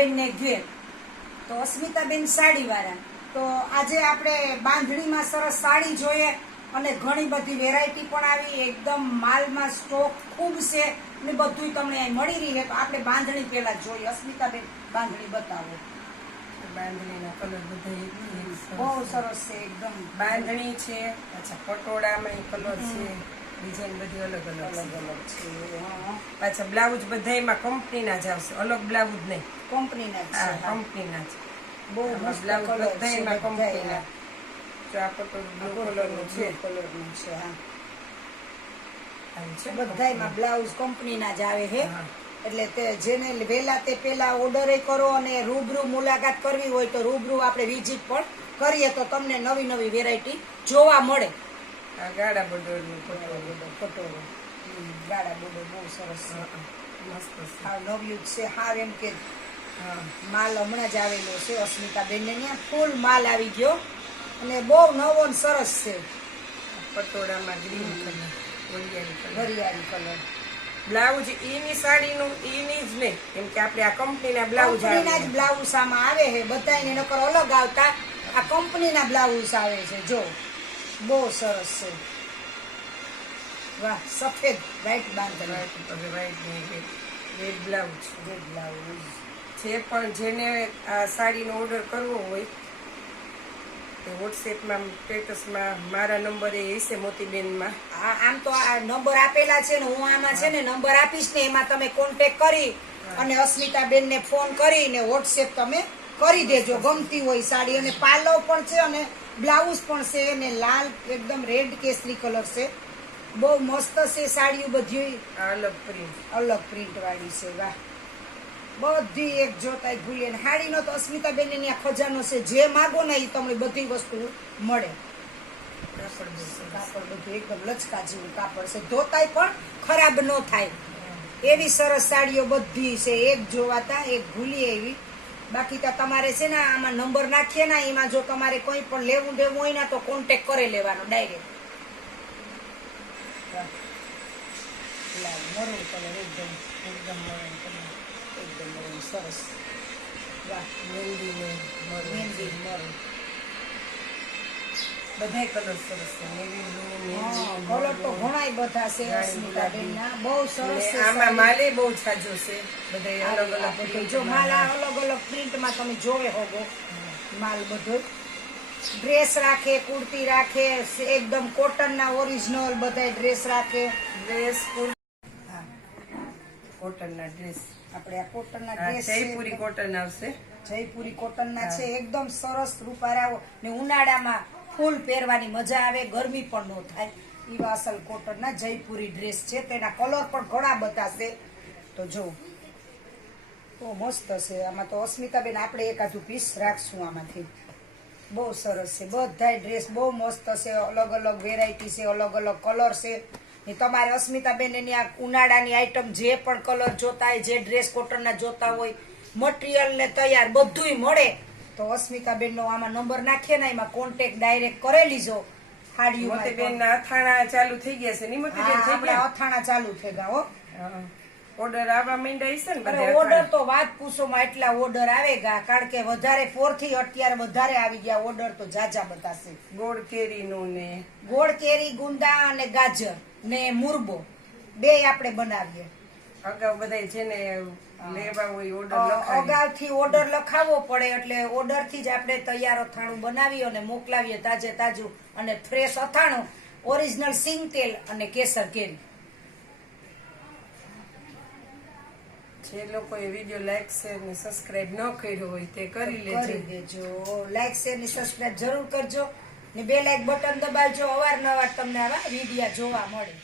અસ્મિતાબેન ને ઘેર. તો અસ્મિતાબેન સાડીવાળા. તો આજે આપણે બાંધણીમાં સરસ સાડી જોઈએ અને ઘણી બધી વેરાયટી પણ આવી. એકદમ માલમાં સ્ટોક ખૂબ છે ને બધું તમને અહીં મળી રહી છે. તો આપણે બાંધણી પહેલા જોઈએ. અસ્મિતાબેન બાંધણી બતાવો. બાંધણીના કલર બધા બહુ સરસ છે એકદમ. બાંધણી છે, પાછા પટોળામાં કલર છે, ડિઝાઇન બધી અલગ અલગ અલગ અલગ છે. પાછા બ્લાઉઝ બધાયમાં કંપનીના જ આવશે, અલગ બ્લાઉઝ નહીં. કંપનીના જ હા, છે. કંપનીના જ. બહુ મસ્ત બ્લાઉઝ કલર છે બધાયમાં કંપનીના. બધાયના. જો આ પટોળું બ્લુ કલરનું છે. કલરનું છે. હા, આમ છે બધાયમાં બ્લાઉઝ કંપનીના જ આવે છે. હા. એટલે તે જેને વહેલા તે પેલા ઓર્ડર કરો અને રૂબરૂ મુલાકાત કરવી હોય તો રૂબરૂ આપણે વિઝિટ પણ કરીએ તો તમને નવી નવી વેરાયટી જોવા મળે. આ ગાળા બોર્ડરનું પટોળું. પટોળું ગાળા બોર્ડર બહુ સરસ છે. મસ્ત છે. હાવ નવ્યું જ છે. હાવ એમ કે હા, માલ હમણાં જ આવેલો છે અસ્મિતાબેન ને ત્યાં ફૂલ માલ આવી ગયો અને બહુ નવો ને સરસ છે. પટોળામાં ગ્રીન કલર, વરિયાળી કલર. વરિયાળી કલર. બ્લાઉઝ ઈની સાડીનું ઈની જ નહીં, કેમ કે આપણે આ કંપનીના બ્લાઉઝ કંપનીના જ આવે. બ્લાઉઝ આમાં આવે છે. બધાને નકર અલગ આવતા આ કંપનીના બ્લાઉઝ આવે છે. જો બહુ સરસ છે. વાહ, સફેદ white bandhani. Red blouse red blouse. છે. પણ જેને આ સાડીનો ઓર્ડર કરવો હોય તો વોટ્સએપમાં સ્ટેટસમાં મારા નંબરે હશે મોતીબેનમાં. આમ તો આ નંબર આપેલા છે ને, હું આમાં છે ને નંબર આપીશ ને, એમાં તમે કોન્ટેક કરી અને અસ્મિતાબેન ને ફોન કરીને વોટ્સએપ તમે કરી દેજો. ગમતી હોય સાડી. અને પાલવ પણ છે અને બ્લાઉઝ પણ છે અને લાલ એકદમ રેડ કેસરી કલર છે. બહુ મસ્ત છે સાડીઓ બધી. આ અલગ પ્રિન્ટ. અલગ પ્રિન્ટ વાળી છે. વાહ, બધી એક જોતાય ભૂલીએ. હાડીનો તો અસ્મિતાબેન ને આ ખજાનો છે. જે માગો ને એ તમને બધી વસ્તુ મળે. કાપડ બહુ સરસ. કાપડ બધું એકદમ લચકા જેવું કાપડ છે. ધોતાય પણ ખરાબ ન થાય એવી સરસ સાડીઓ બધી છે. એક જોવાતા એક ભૂલી એવી. બાકી તો તમારે છે ને આમાં નંબર નાખીએ ને, એમાં જો તમારે કોઈ પણ લેવું દેવું હોય ને તો કોન્ટેક કરી લેવાનો ડાયરેક્ટ. મરૂન કલર એકદમ એકદમ મરણ કલર. એકદમ મરૂન સરસ. વાહ, મહેંદી ને મરણ. મહેંદી મરૂન. બધાય કલર સરસ છે. નેવી બ્લુ, મહેંદી, કલર તો ઘણાય બધા છે અસ્મિતાબેનના. બહુ સરસ છે. આમાં માલે બહુ છાજો છે. બધાય અલગ અલગ બધું જો માલ આ અલગ અલગ પ્રિન્ટમાં તમે જોવે હોગો. માલ બધો ડ્રેસ રાખે, કુર્તી રાખે, એકદમ કોટનના ઓરિજિનલ બધા ડ્રેસ રાખે. ડ્રેસ, હા, કોટનના ડ્રેસ. આપણે આ કોટનના આ ડ્રેસ જયપુરી કોટન આવશે. જયપુરી કોટનના છે. એકદમ સરસ રૂપારાઓ ને ઉનાળામાં ફૂલ પહેરવાની મજા આવે, ગરમી પણ ન થાય એવા અસલ કોટનના જયપુરી ડ્રેસ છે. તેના કલર પણ ઘણા બધા છે. તો જો બહુ મસ્ત છે. આમાં તો અસ્મિતાબેન આપણે એકાદું પીસ રાખશું આમાંથી. બહુ સરસ છે. બધા ડ્રેસ બહુ મસ્ત છે. અલગ અલગ વેરાયટી છે, અલગ અલગ કલર છે. ને તમારે અસ્મિતાબેન એની આ ઉનાળાની આઈટમ જે પણ કલર જોતા હોય, જે ડ્રેસ કોટનના જોતા હોય, મટીરિયલ ને તૈયાર બધુંય મળે. તો અસ્મિતાબેન નો આમાં નંબર નાખીએ ને, એમાં કોન્ટેક ડાયરેક્ટ કરી લીજો. મોતીબેન ના અથાણા ચાલુ થઈ ગયા છે. ની મોતીબેન થઈ ગયા. અથાણા ચાલુ થઈ ગયા હો. ઓર્ડર આવવા માંડ્યા હશે ને અરે બધા. ઓર્ડર તો વાત પૂછોમાં એટલા ઓર્ડર આવે ગયા. કારણ કે વધારે 4 થી અત્યારે વધારે આવી ગયા ઓર્ડર. તો જાજા બતાશે. ગોળ કેરી નું ને ગોળ કેરી, ગુંદા અને ગાજર ને મુરબો બે આપણે બનાવીએ. અગાઉ બધા છે ને લેવા હોય ઓર્ડર લખાવી. અગાઉથી ઓર્ડર લખાવવો પડે. એટલે ઓર્ડર થી જ આપણે તૈયાર અથાણું બનાવીએ અને મોકલાવીએ તાજે તાજું અને ફ્રેશ અથાણું, ઓરિજિનલ સિંગ તેલ અને કેસર કેરી. જે લોકોએ વિડીયો લાઈક શેર ને સબસ્ક્રાઇબ ન કર્યો હોય તે કરી કરી દેજો. લાઈક શેર ને સબસ્ક્રાઇબ જરૂર કરજો ને બે લાઈક બટન દબાવજો. અવારનવાર તમને આવા વિડીયો જોવા મળે.